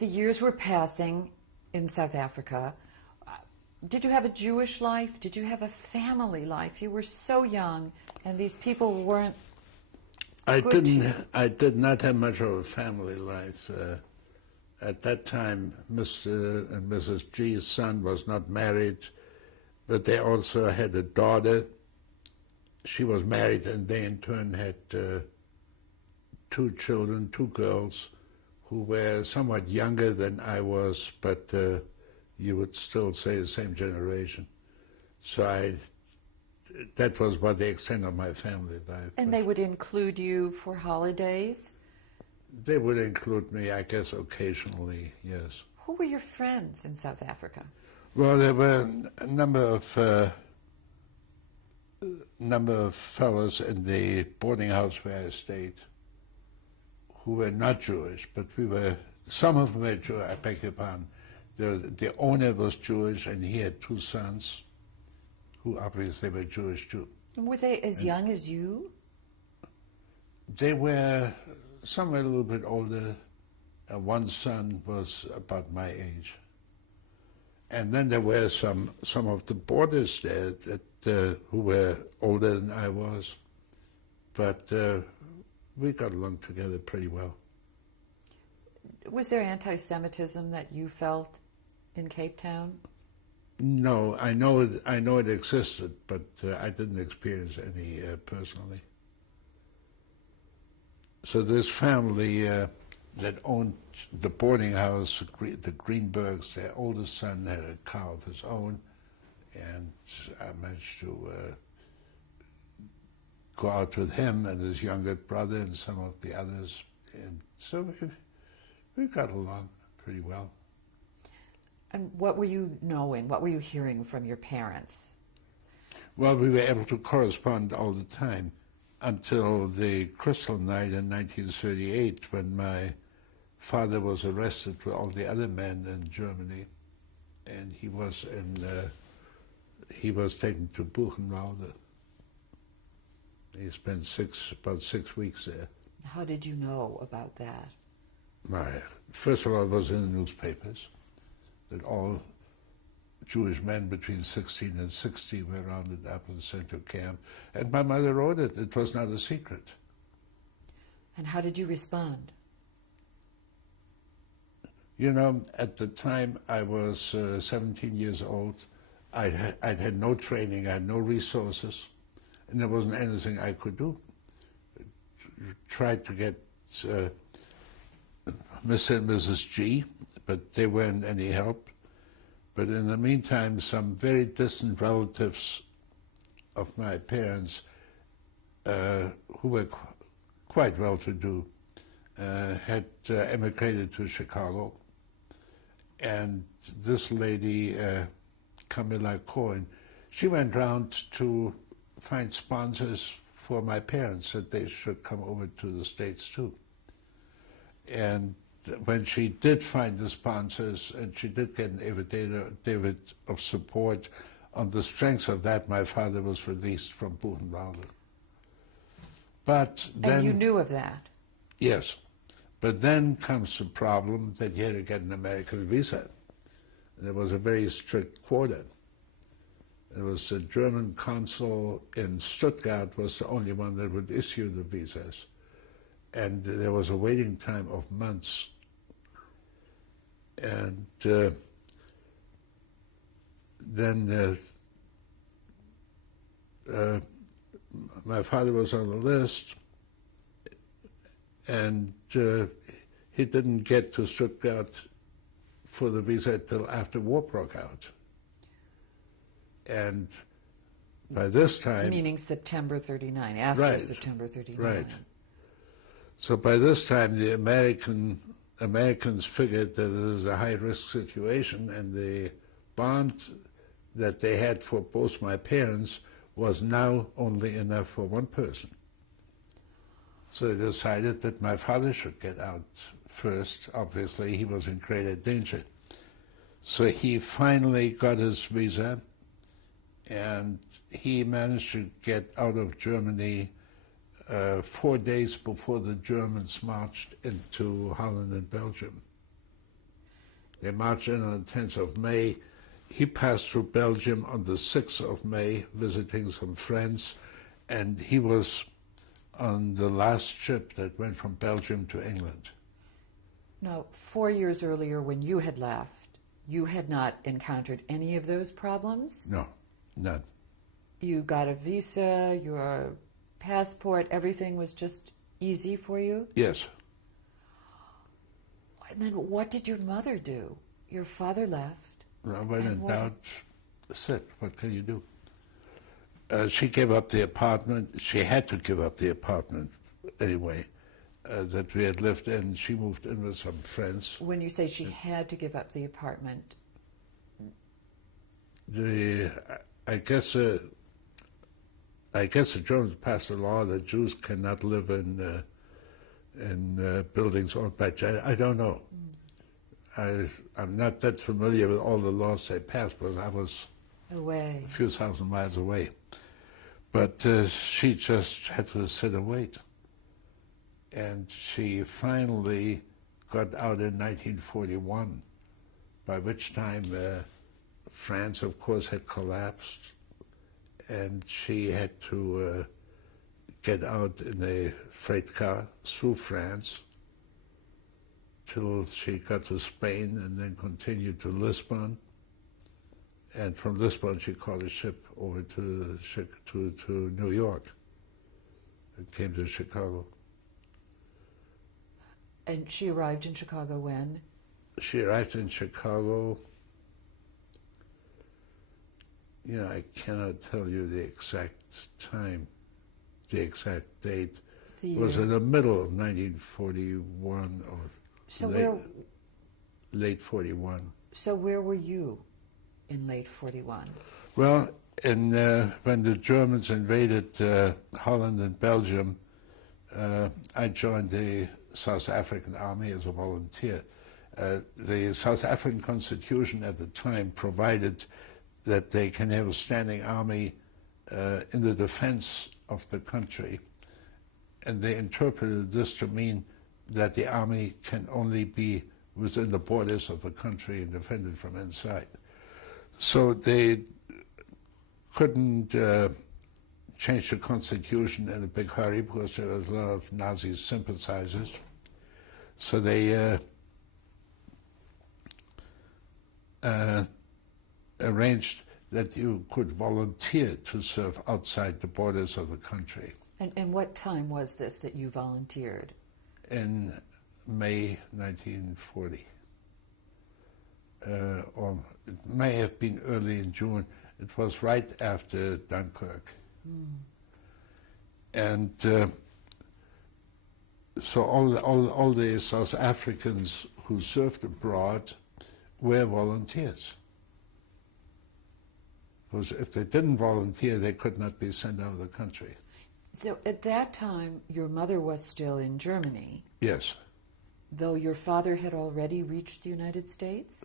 The years were passing in South Africa. Did you have a Jewish life? Did you have a family life? You were so young, and these people weren't good to you. I did not have much of a family life. At that time, Mr. and Mrs. G's son was not married, but they also had a daughter. She was married, and they in turn had two children, two girls, who were somewhat younger than I was, but you would still say the same generation. So that was about the extent of my family life. And they would include you for holidays? They would include me, I guess, occasionally, yes. Who were your friends in South Africa? Well, there were a number of fellows in the boarding house where I stayed who were not Jewish, but some of them were Jewish, I beg your pardon. The owner was Jewish, and he had two sons who obviously were Jewish too. And were they as young as you? They were, some were a little bit older. One son was about my age. And then there were some of the boarders there that who were older than I was. But we got along together pretty well. Was there anti-Semitism that you felt in Cape Town? No, I know it existed, but I didn't experience any personally. So this family that owned the boarding house, the Greenbergs, their oldest son had a car of his own, and I managed to go out with him and his younger brother and some of the others, and so we got along pretty well. And what were you knowing? What were you hearing from your parents? Well, we were able to correspond all the time until the Crystal Night in 1938, when my father was arrested with all the other men in Germany, and he was taken to Buchenwalde. He spent about 6 weeks there. How did you know about that? First of all, it was in the newspapers that all Jewish men between 16 and 60 were rounded up and sent to camp. And my mother wrote it. It was not a secret. And how did you respond? You know, at the time I was 17 years old. I'd had no training, I had no resources, and there wasn't anything I could do. Tried to get Mr. and Mrs. G, but they weren't any help. But in the meantime, some very distant relatives of my parents, who were quite well-to-do, had emigrated to Chicago. And this lady, Camilla Cohen, she went around to find sponsors for my parents that they should come over to the States too. And when she did find the sponsors, and she did get an affidavit of support, on the strength of that, my father was released from Buchenwalde. But then... And you knew of that? Yes. But then comes the problem that you had to get an American visa. And there was a very strict quota. It was the German consul in Stuttgart was the only one that would issue the visas. And there was a waiting time of months. And then my father was on the list, and he didn't get to Stuttgart for the visa till after war broke out. And by this time... Meaning September 39, after right, September 39. Right. So by this time, the Americans figured that it was a high-risk situation, and the bond that they had for both my parents was now only enough for one person. So they decided that my father should get out first. Obviously, he was in greater danger. So he finally got his visa, and he managed to get out of Germany 4 days before the Germans marched into Holland and Belgium. They marched in on the 10th of May. He passed through Belgium on the 6th of May, visiting some friends, and he was on the last ship that went from Belgium to England. Now, 4 years earlier when you had left, you had not encountered any of those problems? No, none. You got a visa, your passport, everything was just easy for you? Yes. And then what did your mother do? Your father left. When in doubt, sit. What can you do? She gave up the apartment. She had to give up the apartment anyway that we had lived in. She moved in with some friends. When you say she had to give up the apartment? I guess the Germans passed a law that Jews cannot live in buildings owned by China. I don't know. I'm not that familiar with all the laws they passed, but I was away, a few thousand miles away. But she just had to sit and wait. And she finally got out in 1941, by which time France, of course, had collapsed, and she had to get out in a freight car through France till she got to Spain and then continued to Lisbon. And from Lisbon, she caught a ship over to New York. It came to Chicago. And she arrived in Chicago when? She arrived in Chicago, I cannot tell you the exact time, the exact date. It was in the middle of 1941 or so late 41. So where were you in late 41? Well, when the Germans invaded Holland and Belgium, I joined the South African Army as a volunteer. The South African Constitution at the time provided that they can have a standing army in the defense of the country, and they interpreted this to mean that the army can only be within the borders of the country and defended from inside. So they couldn't change the Constitution in a big hurry because there was a lot of Nazi sympathizers. So they arranged that you could volunteer to serve outside the borders of the country. And what time was this that you volunteered? In May 1940. Or it may have been early in June. It was right after Dunkirk. And so all the South Africans who served abroad were volunteers. Because if they didn't volunteer, they could not be sent out of the country. So at that time, your mother was still in Germany. Yes. Though your father had already reached the United States?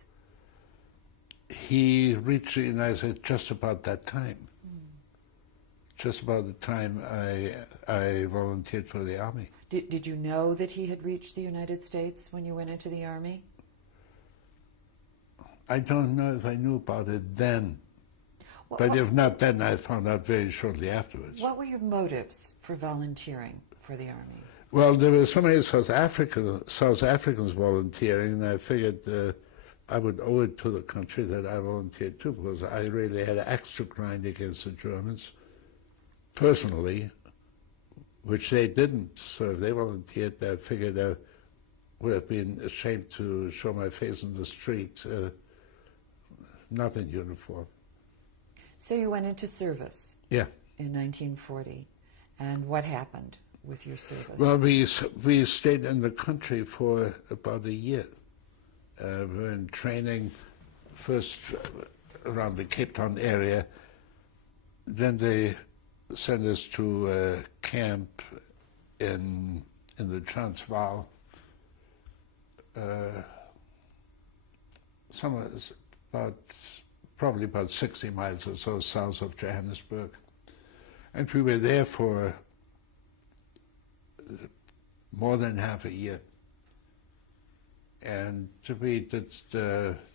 He reached the United States just about that time. Just about the time I volunteered for the Army. Did you know that he had reached the United States when you went into the Army? I don't know if I knew about it then. But if not then, I found out very shortly afterwards. What were your motives for volunteering for the Army? Well, there were so many South Africans volunteering, and I figured I would owe it to the country that I volunteered too, because I really had an axe to grind against the Germans, personally, which they didn't. So if they volunteered, I figured I would have been ashamed to show my face in the street, not in uniform. So you went into service. Yeah. In 1940. And what happened with your service? Well, we stayed in the country for about a year. We were in training first around the Cape Town area. Then they sent us to a camp in the Transvaal. Probably about 60 miles or so south of Johannesburg. And we were there for more than half a year. And we did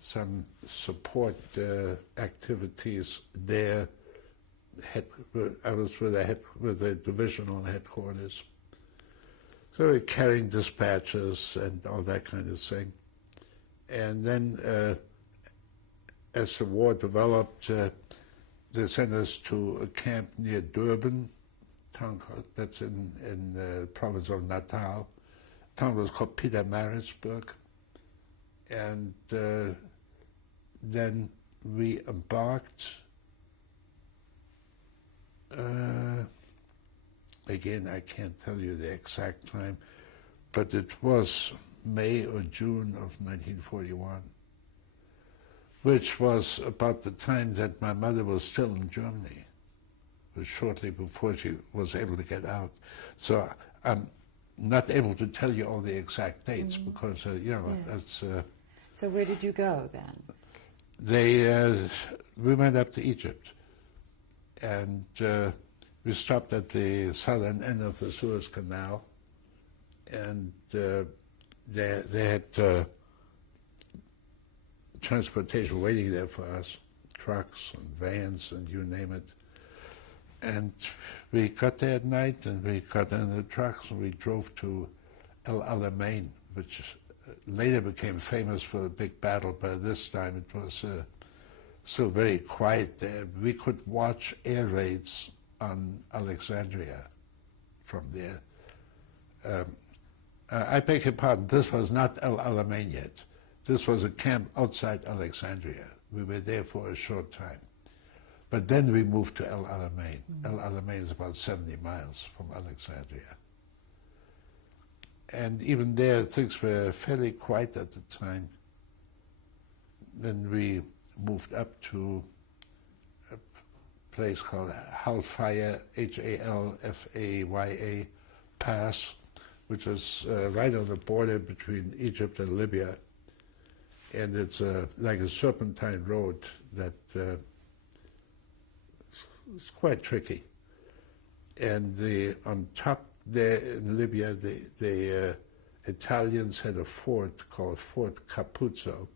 some support activities there. I was with the divisional headquarters. So we're carrying dispatches and all that kind of thing. And then as the war developed, they sent us to a camp near Durban, town that's in the province of Natal. The town was called Pietermaritzburg. And then we embarked, again, I can't tell you the exact time, but it was May or June of 1941, which was about the time that my mother was still in Germany. It was shortly before she was able to get out. So I'm not able to tell you all the exact dates because, you know, that's... So where did you go then? We went up to Egypt, and we stopped at the southern end of the Suez Canal, and they had transportation waiting there for us, trucks and vans and you name it. And we got there at night, and we got in the trucks, and we drove to El Alamein, which later became famous for the big battle. By this time it was still very quiet there. We could watch air raids on Alexandria from there. I beg your pardon, this was not El Alamein yet. This was a camp outside Alexandria. We were there for a short time. But then we moved to El Alamein. El Alamein is about 70 miles from Alexandria. And even there, things were fairly quiet at the time. Then we moved up to a place called Halfaya, Halfaya Pass, which is right on the border between Egypt and Libya. And it's like a serpentine road that it's quite tricky. And on top there in Libya, the Italians had a fort called Fort Capuzzo.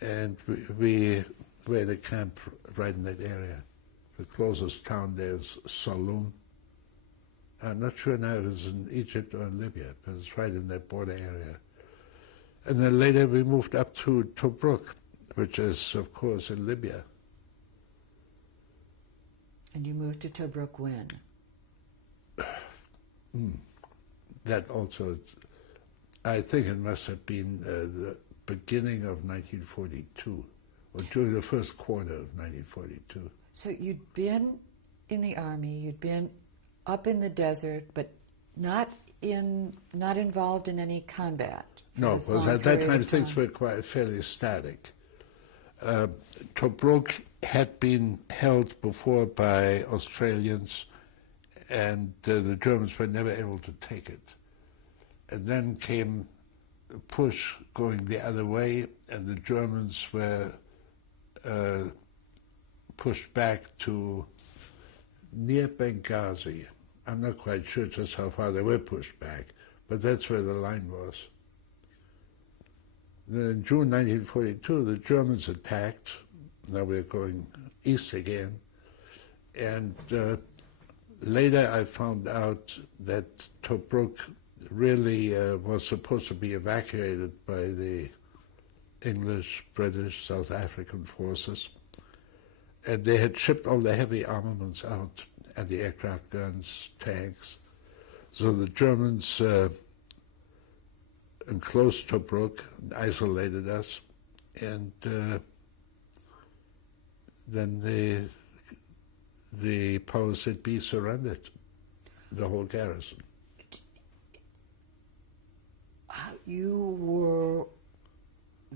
And we were in a camp right in that area. The closest town there is Saloum. I'm not sure now if it's in Egypt or in Libya, but it's right in that border area. And then later we moved up to Tobruk, which is, of course, in Libya. And you moved to Tobruk when? That also, I think it must have been the beginning of 1942, or during the first quarter of 1942. So you'd been in the army, you'd been up in the desert, but not involved in any combat. No, because at that time things were quite fairly static. Tobruk had been held before by Australians, and the Germans were never able to take it. And then came a push going the other way, and the Germans were pushed back to near Benghazi. I'm not quite sure just how far they were pushed back, but that's where the line was. Then in June 1942, the Germans attacked. Now we're going east again. And later I found out that Tobruk really was supposed to be evacuated by the English, British, South African forces. And they had shipped all the heavy armaments out, anti-aircraft guns, tanks. So the Germans enclosed Tobruk and isolated us, and then the powers that be surrendered, the whole garrison. You were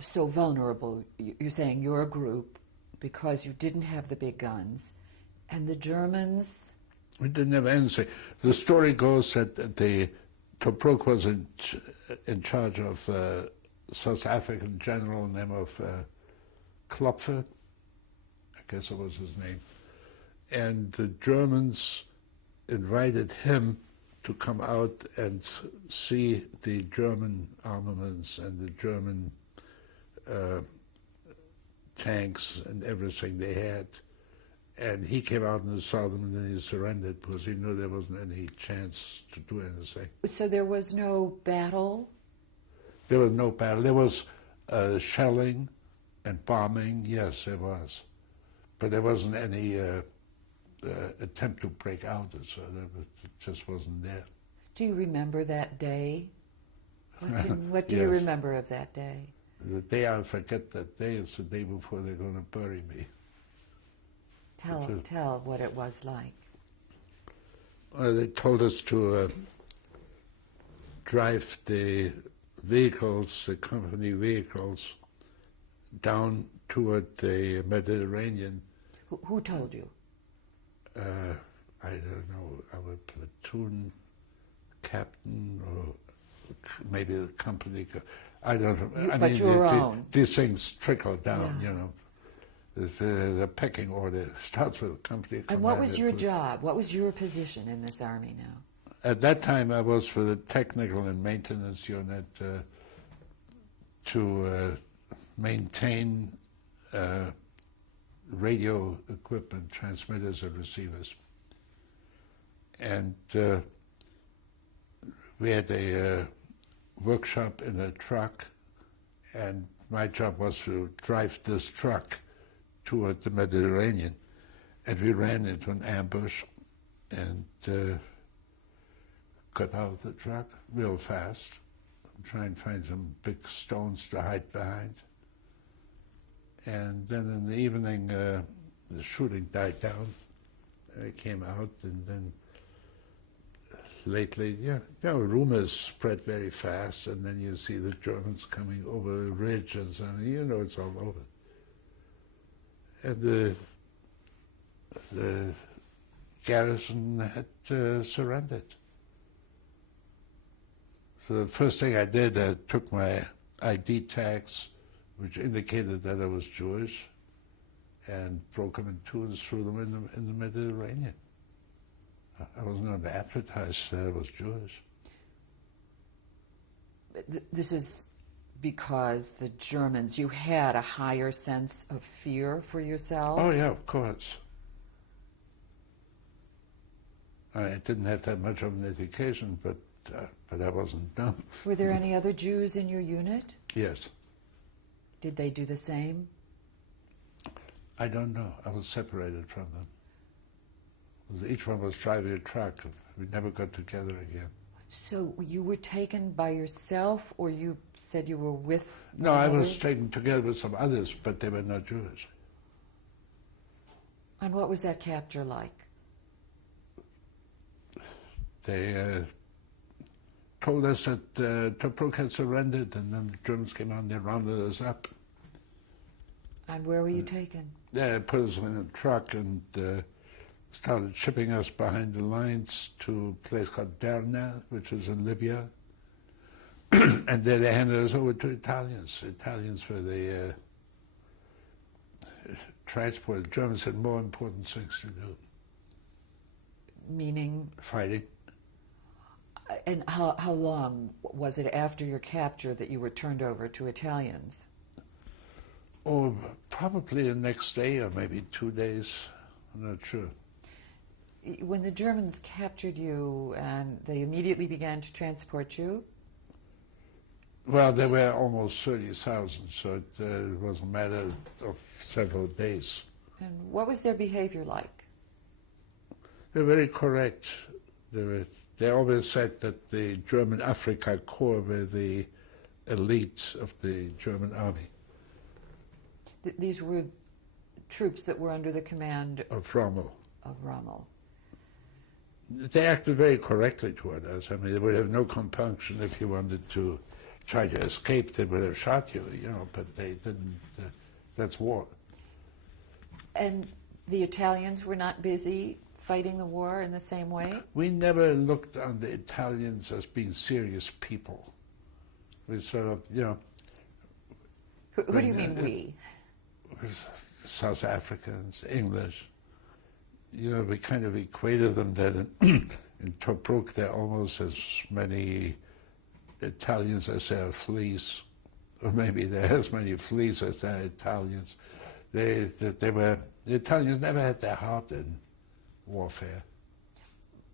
so vulnerable, you're saying, your group, because you didn't have the big guns, and the Germans... We didn't have anything. The story goes that the Tobruk was in charge of a South African general named Klopfer, I guess it was his name, and the Germans invited him to come out and see the German armaments and the German tanks and everything they had. And he came out and saw them, and then he surrendered because he knew there wasn't any chance to do anything. So there was no battle? There was no battle. There was shelling and bombing, yes, there was. But there wasn't any attempt to break out, so it just wasn't there. Do you remember that day? What do you remember of that day? The day I'll forget that day is the day before they're going to bury me. Tell what it was like. They told us to drive the vehicles, the company vehicles, down toward the Mediterranean. Who told you? I don't know, our platoon captain or maybe the company. I don't know. But your own. These things trickle down, you know. The pecking order starts with the company. And what was your job? What was your position in this army now? At that time, I was for the technical and maintenance unit to maintain radio equipment, transmitters and receivers. And we had a workshop in a truck, and my job was to drive this truck toward the Mediterranean. And we ran into an ambush and got out of the truck real fast, try and find some big stones to hide behind. And then in the evening, the shooting died down. I came out, and then lately, rumors spread very fast, and then you see the Germans coming over a ridge and something, you know it's all over. And the garrison had surrendered. So the first thing I did, I took my ID tags, which indicated that I was Jewish, and broke them in two and threw them in the Mediterranean. I wasn't going to advertise that I was Jewish. This is because the Germans, you had a higher sense of fear for yourself? Oh, yeah, of course. I didn't have that much of an education, but I wasn't dumb. Were there any other Jews in your unit? Yes. Did they do the same? I don't know. I was separated from them. Each one was driving a truck. We never got together again. So you were taken by yourself, or you said you were with No, I was taken together with some others, but they were not Jewish. And what was that capture like? They told us that Tobruk had surrendered, and then the Germans came on, they rounded us up. And where were you taken? They put us in a truck and started shipping us behind the lines to a place called Derna, which is in Libya. And there they handed us over to Italians. Italians were the transport. The Germans had more important things to do. Meaning? Fighting. And how long was it after your capture that you were turned over to Italians? Oh, probably the next day or maybe 2 days. I'm not sure. When the Germans captured you and they immediately began to transport you? Well, there were almost 30,000, so it was a matter of several days. And what was their behavior like? They were very correct. They always said that the German Africa Corps were the elite of the German army. These were troops that were under the command of Rommel. Of Rommel. They acted very correctly toward us. I mean, they would have no compunction if you wanted to try to escape. They would have shot you, but they didn't. That's war. And the Italians were not busy fighting the war in the same way? We never looked on the Italians as being serious people. We sort of, Who do you mean we? South Africans, English. We kind of equated them that In Tobruk, there are almost as many Italians as there are fleas, or maybe there are as many fleas as there are Italians. The Italians never had their heart in warfare.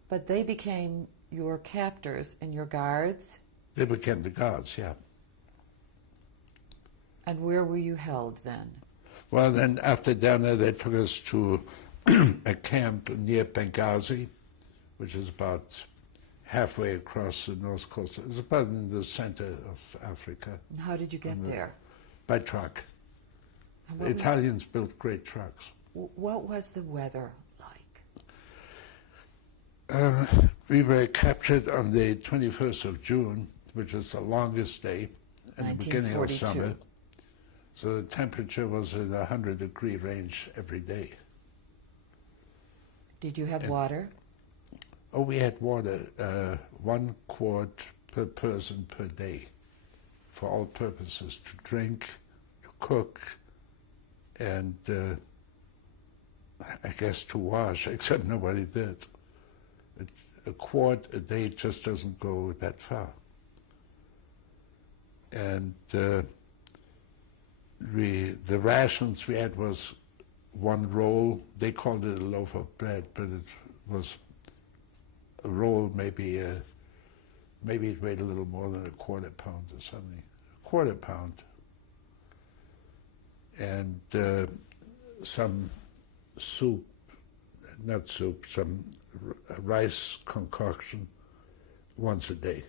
But they became your captors and your guards? They became the guards, yeah. And where were you held then? Well, then after down there, they took us to a camp near Benghazi, which is about halfway across the north coast. It's about in the center of Africa. And how did you get there? By truck. The Italians built great trucks. What was the weather like? We were captured on the 21st of June, which is the longest day in the beginning of summer. So the temperature was in the 100-degree range every day. Did you have water? Oh, we had water, 1 quart per person per day, for all purposes, to drink, to cook, and I guess to wash, except nobody did. A quart a day just doesn't go that far. And the rations we had was 1 roll. They called it a loaf of bread, but it was a roll, maybe it weighed a little more than a quarter pound or something. A quarter pound. And some soup, not soup, some rice concoction once a day.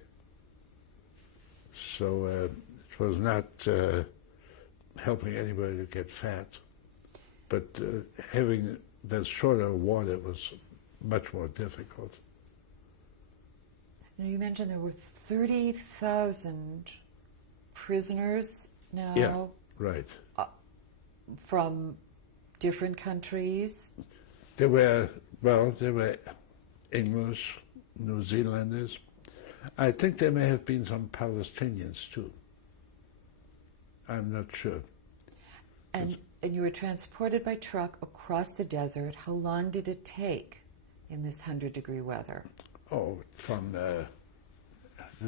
So it was not helping anybody to get fat, but having that shorter water was much more difficult. Now, you mentioned there were 30,000 prisoners now. Yeah, right. From different countries. There were English, New Zealanders. I think there may have been some Palestinians too. I'm not sure. And you were transported by truck across the desert. How long did it take in this 100-degree weather? Oh, from the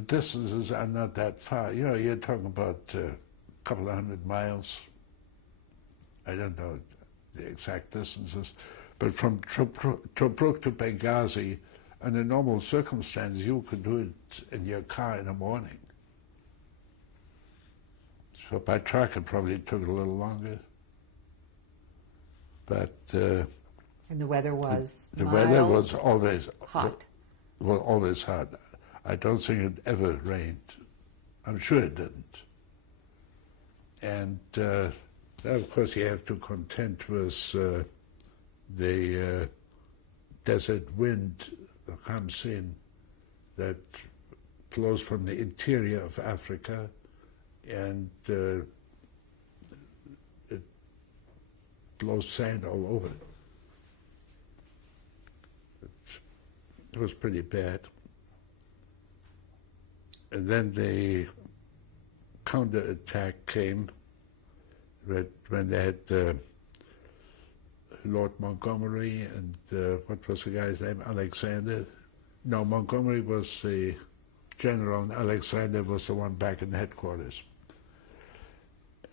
distances are not that far. You know, you're talking about a couple of 100 miles. I don't know the exact distances, but from Tobruk to Benghazi, under normal circumstances, you could do it in your car in the morning. So by truck, it probably took a little longer. But and the weather was the weather was always hot. Was always hot. I don't think it ever rained. I'm sure it didn't. And of course, you have to contend with the desert wind that comes in, that flows from the interior of Africa, and it blows sand all over. It was pretty bad. And then the counterattack came when they had Lord Montgomery and what was the guy's name? Alexander? No, Montgomery was the general and Alexander was the one back in headquarters.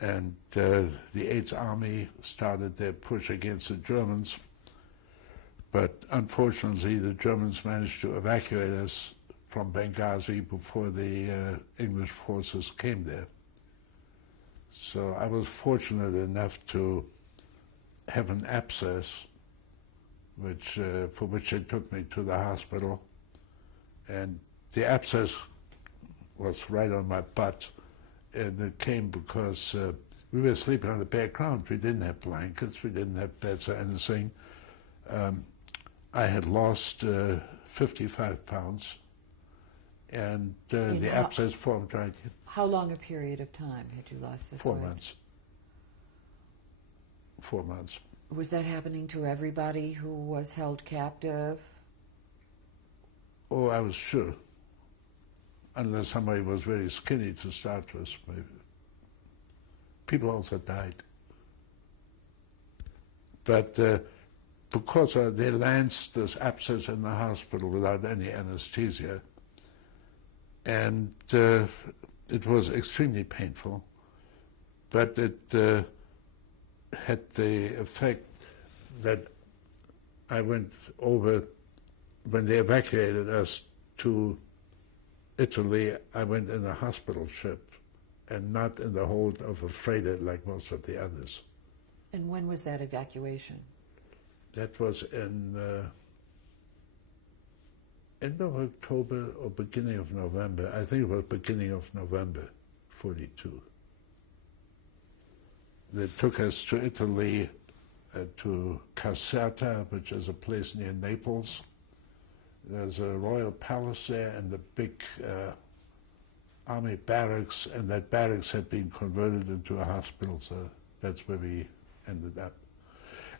And the 8th Army started their push against the Germans, but unfortunately the Germans managed to evacuate us from Benghazi before the English forces came there. So I was fortunate enough to have an abscess, for which they took me to the hospital. And the abscess was right on my butt, and it came because we were sleeping on the bare ground. We didn't have blankets, we didn't have beds or anything. I had lost 55 pounds, and the abscess formed right here. How long a period of time had you lost this 4 weight? months. 4 months. Was that happening to everybody who was held captive? Oh, I was sure. Unless somebody was very skinny to start with, maybe. People also died. But because they lanced this abscess in the hospital without any anesthesia, and it was extremely painful, but it had the effect that I went over, when they evacuated us to Italy, I went in a hospital ship and not in the hold of a freighter like most of the others. And when was that evacuation? That was in end of October or beginning of November. I think it was beginning of November, 42. They took us to Italy, to Caserta, which is a place near Naples. There's a royal palace there and a big army barracks, and that barracks had been converted into a hospital, so that's where we ended up.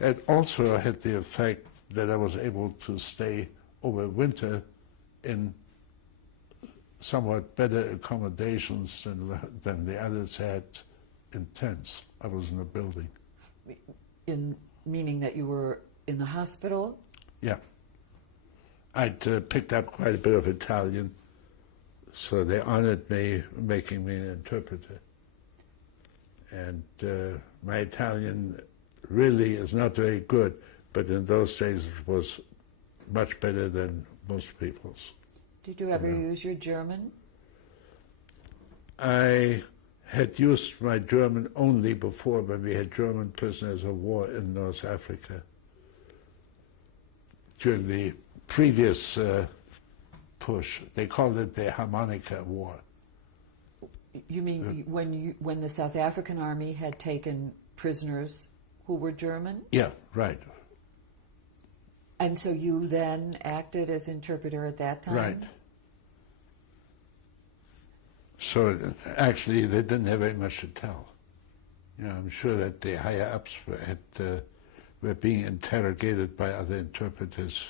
It also had the effect that I was able to stay over winter in somewhat better accommodations than the others had in tents. I was in a building. Meaning that you were in the hospital? Yeah. I'd picked up quite a bit of Italian, so they honored me, making me an interpreter. And my Italian really is not very good, but in those days it was much better than most people's. Did you ever use your German? I had used my German only before when we had German prisoners of war in North Africa. During the previous push, they called it the Harmonica War. You mean when the South African army had taken prisoners who were German? Yeah, right. And so you then acted as interpreter at that time? Right. So actually they didn't have very much to tell. You know, I'm sure that the higher ups were being interrogated by other interpreters.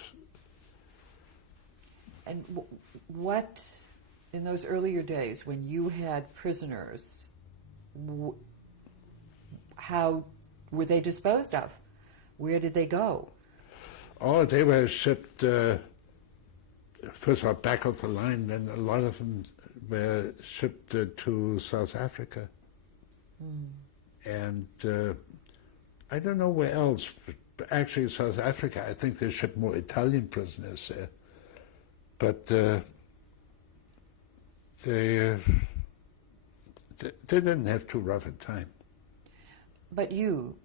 And what, in those earlier days when you had prisoners, how were they disposed of? Where did they go? Oh, they were shipped, first of all, back of the line, then a lot of them were shipped to South Africa. And I don't know where else, but actually South Africa, I think they shipped more Italian prisoners there. But they didn't have too rough a time. But you,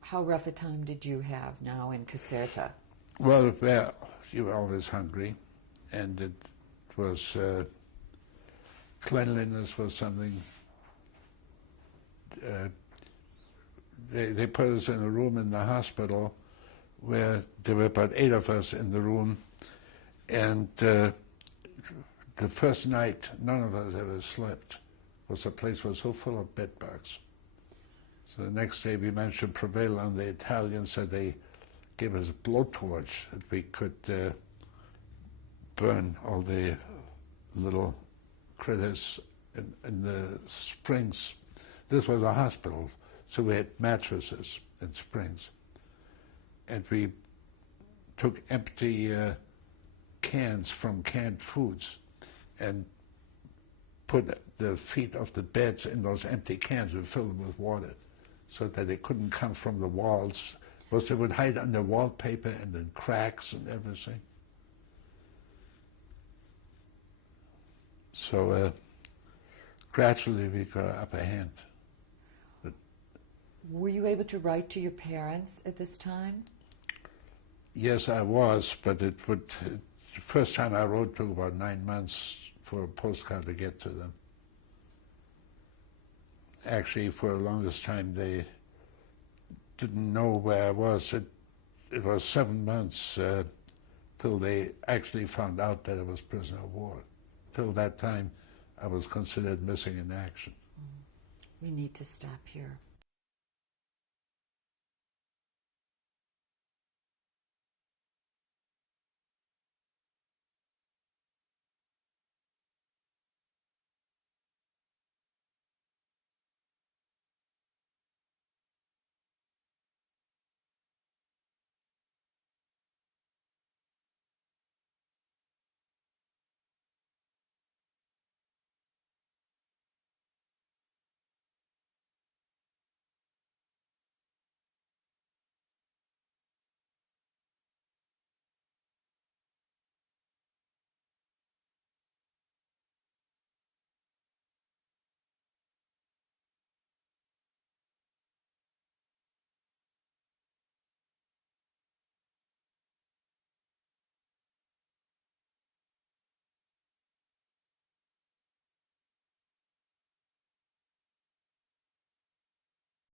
how rough a time did you have now in Caserta? Well, you were always hungry, and it was, cleanliness was something. They put us in a room in the hospital where there were about 8 of us in the room, and the first night none of us ever slept because the place was so full of bed bugs. So the next day we managed to prevail on the Italians, so they gave us a blowtorch that we could burn all the little critters in the springs. This was a hospital, so we had mattresses and springs. And we took empty cans from canned foods and put the feet of the beds in those empty cans and filled them with water so that they couldn't come from the walls, because they would hide under wallpaper and in cracks and everything. So gradually we got an upper hand. But were you able to write to your parents at this time? yes, I was, but the first time I wrote took about 9 months for a postcard to get to them. Actually, for the longest time, they didn't know where I was. It was 7 months till they actually found out that I was prisoner of war. Till that time, I was considered missing in action. We need to stop here.